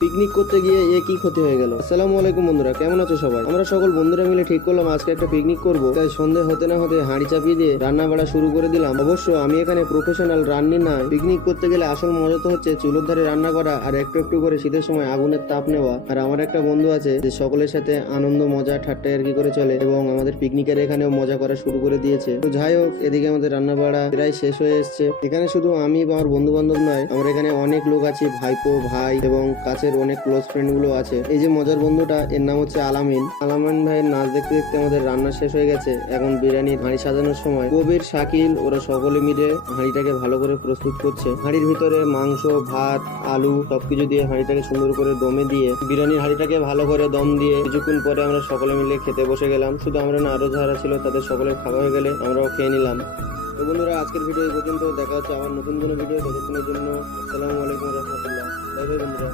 Picnic করতে গিয়ে কি ক্ষতি হয়ে গেল। আসসালামু আলাইকুম বন্ধুরা, কেমন আছো সবাই? আমরা সকল বন্ধুরা মিলে ঠিক করলাম আজকে একটা পিকনিক করব। তাই সন্ধে হতে না হতে হাঁড়ি চাপিয়ে দিয়ে রান্না বাড়া শুরু করে দিলাম। অবশ্য আমি এখানে প্রফেশনাল রান্নি না। পিকনিক করতে গেলে আসল মজা তো হচ্ছে চুলোর ধারে রান্না করা আর একটু একটু করে শীতের সময় আগুনের তাপ নেওয়া। আর আমার একটা বন্ধু আছে যে সকলের সাথে আনন্দ মজা ঠাট্টা আর কি করে চলে এবং আমাদের পিকনিকের এখানেও মজা করা শুরু করে দিয়েছে। তো যাই হোক, এদিকে আমাদের রান্না বাড়া প্রায় শেষ হয়ে এসছে। এখানে শুধু আমি বা আমার বন্ধু বান্ধব নয়, আমার এখানে অনেক লোক আছে, ভাইপো ভাই এবং কাছের অনেক ক্লোজ ফ্রেন্ড গুলো আছে। এই যে মজার বন্ধুটা, এর নাম হচ্ছে আলামিন। আলামিন ভাইয়ের নাচ দেখতে দেখতে আমাদের রান্না শেষ হয়ে গেছে। এখন বিরিয়ানির হাঁড়ি সাজানোর সময় কবির, শাকিল ওরা সকলে মিলে হাঁড়িটাকে ভালো করে প্রস্তুত করছে। হাঁড়ির ভিতরে মাংস, ভাত, আলু সবকিছু দিয়ে হাঁড়িটাকে সুন্দর করে দমে দিয়ে বিরিয়ানির হাঁড়িটাকে ভালো করে দম দিয়ে কিছুক্ষণ পরে আমরা সকলে মিলে খেতে বসে গেলাম। শুধু আমরা না, আরো যারা ছিল তাদের সকলের খাওয়া হয়ে গেলে আমরাও খেয়ে নিলাম। তো বন্ধুরা, আজকের ভিডিও এই পর্যন্ত। দেখা হচ্ছে আবার নতুন কোনো ভিডিও। ততক্ষণের জন্য আসসালামু আলাইকুম রহমতুল্লাহ। বাই বাই বন্ধুরা।